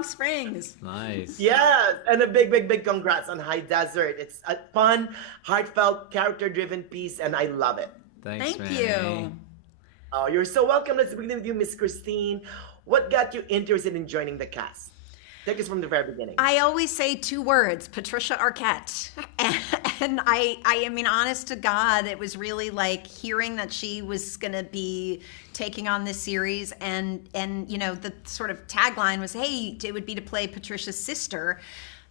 Palm Springs. Nice. Yes, and a big congrats on High Desert. It's a fun, heartfelt, character-driven piece, and I love it. Thanks, Thank Manny. you. Oh, you're so welcome. Let's begin with you, Miss Christine. What got you interested in joining the cast? Take us from the very beginning. I always say two words, Patricia Arquette. And I mean, honest to God, it was really like hearing that she was going to be taking on this series. And you know, the sort of tagline was, hey, it would be to play Patricia's sister.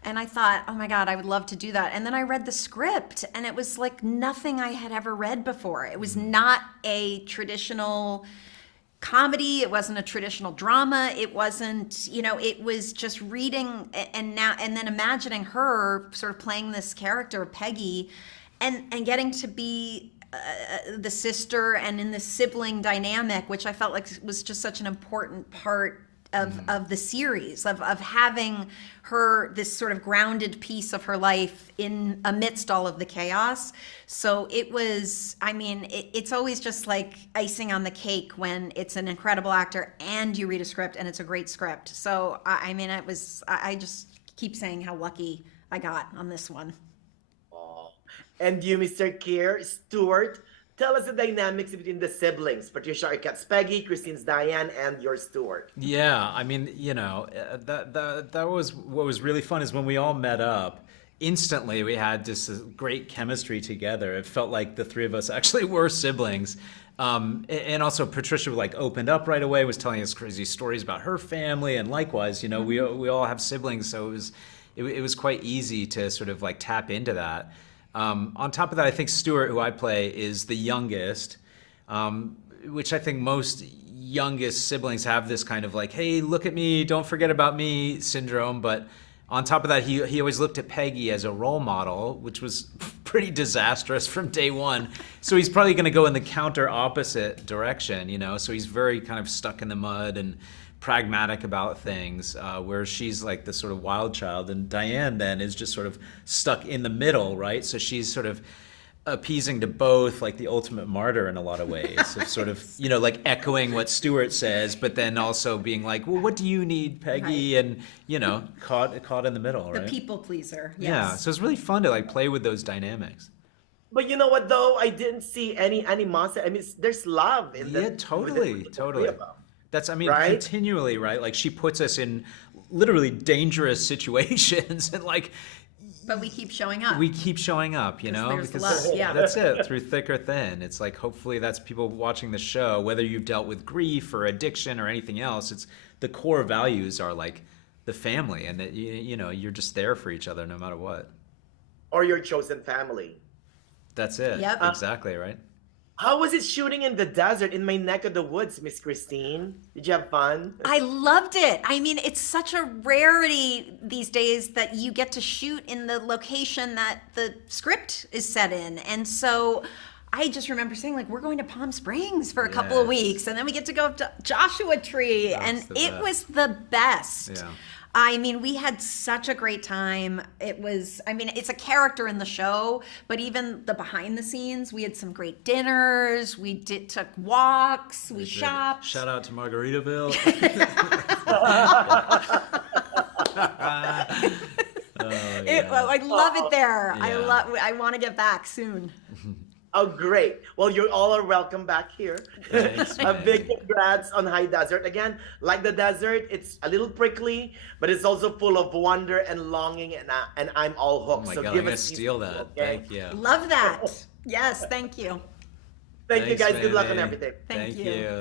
And I thought, oh my God, I would love to do that. And then I read the script and it was like nothing I had ever read before. It was not a traditional comedy. It wasn't a traditional drama. It wasn't, you know, it was just reading and then imagining her sort of playing this character, Peggy, and getting to be the sister and in the sibling dynamic, which I felt like was just such an important part of the series, of having her, this sort of grounded piece of her life in amidst all of the chaos. So it was, I mean, it's always just like icing on the cake when it's an incredible actor and you read a script and it's a great script. So I mean, I just keep saying how lucky I got on this one. Oh. And you, Mr. Keir, Stewart, tell us the dynamics between the siblings, Patricia Arquette's Peggy, Christine's Dianne, and your Stewart. Yeah, I mean, you know, that was what was really fun is when we all met up, instantly we had this great chemistry together. It felt like the three of us actually were siblings. And also Patricia like opened up right away, was telling us crazy stories about her family, and likewise, you know, we all have siblings, so it was quite easy to sort of like tap into that. On top of that, I think Stewart, who I play, is the youngest, which I think most youngest siblings have this kind of like, hey, look at me, don't forget about me syndrome. But on top of that, he always looked at Peggy as a role model, which was pretty disastrous from day one. So he's probably going to go in the counter opposite direction, you know? So he's very kind of stuck in the mud and pragmatic about things, where she's like the sort of wild child, and Dianne then is just sort of stuck in the middle, right? So she's sort of appeasing to both, like the ultimate martyr in a lot of ways, of sort of, you know, like echoing what Stewart says, but then also being like, well, what do you need, Peggy? Right. And, you know, caught in the middle, right? The people pleaser, yes. Yeah, so it's really fun to like play with those dynamics. But you know what, though? I didn't see any animosity. I mean, there's love in the... Yeah, totally. That's, I mean, right? Continually, right? Like she puts us in literally dangerous situations and like... But we keep showing up. We keep showing up, you know? There's love, yeah. That's it, through thick or thin. It's like, hopefully that's people watching the show, whether you've dealt with grief or addiction or anything else, it's the core values are like the family, and that, you know, you're just there for each other no matter what. Or your chosen family. That's it. Yep. Exactly, right? How was it shooting in the desert in my neck of the woods, Miss Christine? Did you have fun? I loved it. I mean, it's such a rarity these days that you get to shoot in the location that the script is set in. And so I just remember saying, like, we're going to Palm Springs for a couple of weeks, and then we get to go up to Joshua Tree, and it was the best. Yeah. I mean, we had such a great time. It was, I mean, it's a character in the show, but even the behind the scenes, we had some great dinners. We took walks. We shopped. Shout out to Margaritaville. I love it there. Yeah. I want to get back soon. Oh, great. Well, you all are welcome back here. Thanks, a big congrats on High Desert. Again, like the desert, it's a little prickly, but it's also full of wonder and longing, and I'm all hooked. Oh my so God, give I'm going to us steal that. Okay? Thank you. Love that. Yes, thank you. Thank you, guys. Manny. Good luck on everything. Thank you.